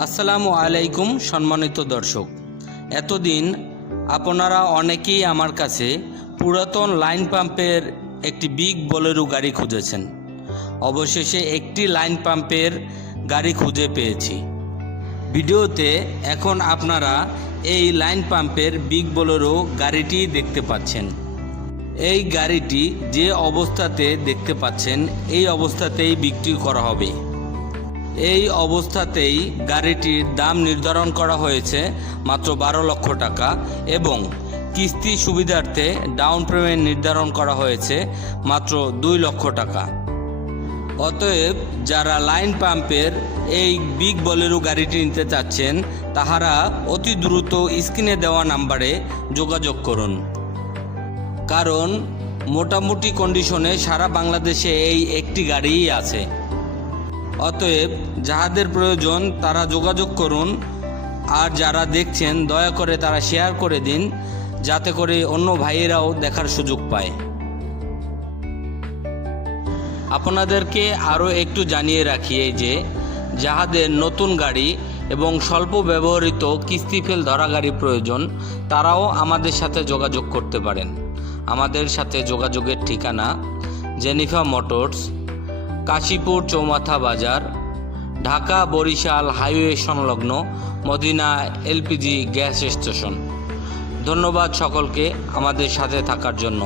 আসসালামু আলাইকুম সম্মানিত দর্শক, এতদিন আপনারা অনেকেই আমার কাছে পুরাতন লাইন পাম্পের একটি বিগ বোলেরো গাড়ি খুঁজেছেন। অবশেষে একটি লাইন পাম্পের গাড়ি খুঁজে পেয়েছি। ভিডিওতে এখন আপনারা এই লাইন পাম্পের বিগ বোলেরো গাড়িটি দেখতে পাচ্ছেন। এই গাড়িটি যে অবস্থাতে দেখতে পাচ্ছেন এই অবস্থাতেই বিক্রি করা হবে। এই অবস্থাতেই গাড়িটির দাম নির্ধারণ করা হয়েছে মাত্র 12 লক্ষ টাকা এবং কিস্তি সুবিধার্থে ডাউন পেমেন্ট নির্ধারণ করা হয়েছে মাত্র 2 লক্ষ টাকা। অতএব যারা লাইন পাম্পের এই বিগ বোলেরো গাড়িটি নিতে চাচ্ছেন তাহারা অতি দ্রুত স্ক্রিনে দেওয়া নাম্বারে যোগাযোগ করুন, কারণ মোটামুটি কন্ডিশনে সারা বাংলাদেশে এই একটি গাড়িই আছে। অতএব যাহাদের প্রয়োজন তারা যোগাযোগ করুন, আর যারা দেখছেন দয়া করে তারা শেয়ার করে দিন, যাতে করে অন্য ভাইয়েরাও দেখার সুযোগ পায়। আপনাদেরকে আরও একটু জানিয়ে রাখি যে যাহাদের নতুন গাড়ি এবং স্বল্প ব্যবহৃত কিস্তি ফেল ধরা গাড়ি প্রয়োজন তারাও আমাদের সাথে যোগাযোগ করতে পারেন। আমাদের সাথে যোগাযোগের ঠিকানা জেনিফা মোটরস, কাশীপুর চৌমাথা বাজার, ঢাকা বরিশাল হাইওয়ে সংলগ্ন মদিনা এলপিজি গ্যাস স্টেশন। ধন্যবাদ সকলকে আমাদের সাথে থাকার জন্য।